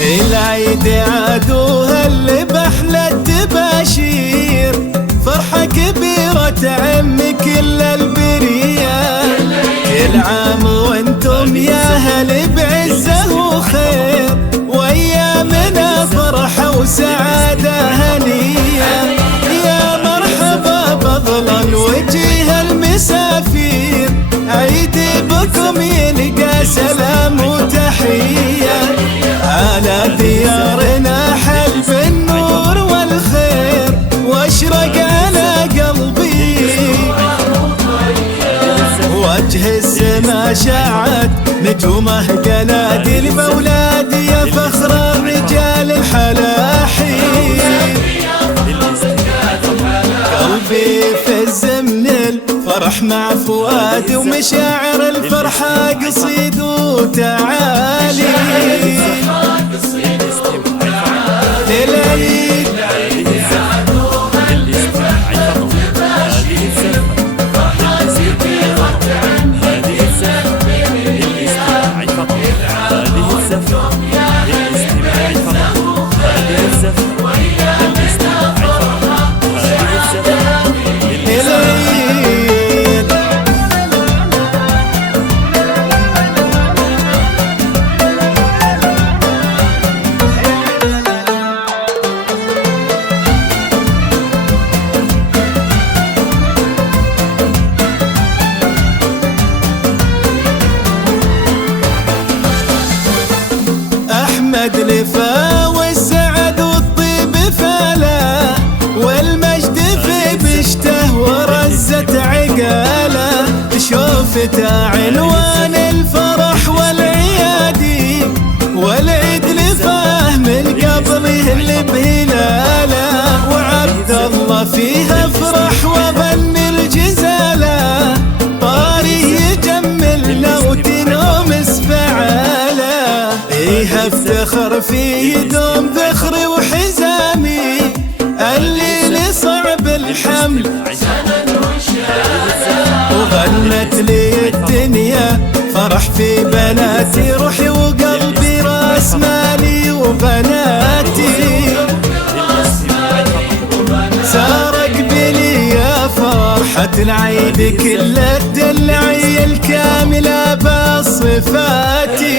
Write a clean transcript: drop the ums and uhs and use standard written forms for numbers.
العيد عادوها اللي بأحلى التباشير، فرحة كبيرة تعم كل البرية. كل عام وانتم يا هل بعزة وخير، وايامنا فرحة وسعادة هنية. يا مرحبا بظل وجيه المسافير، عيدي بكم يلقى سلام وتحية. على ديارنا حل بالنور والخير، واشرق على قلبي وجه السما شعت نجومه قناديل بولادي، يا فخر الرجال الحلاحي. قلبي فز من الفرح مع فؤادي، ومشاعر الفرحة قصيد وتعالي. للعيد لفا والسعد والطيب فلا، والمجد في بشته ورزة عقاله. شوفته عنوان الفرح والعيادي، والعيد لفاه من قبله اللي بهلاله. وعبد الله فيها افرح وظن الجزاله، طاري يجملنا وتنومس فعاله. فيها افتخر فيه دوم ذخري وحزامي، الليل صعب الحمل وغنت لي الدنيا. فرح في بناتي روحي وقلبي راس مالي وبناتي. سارق بلي يا فرحة العيد كل الدلعية الكاملة بالصفاتي.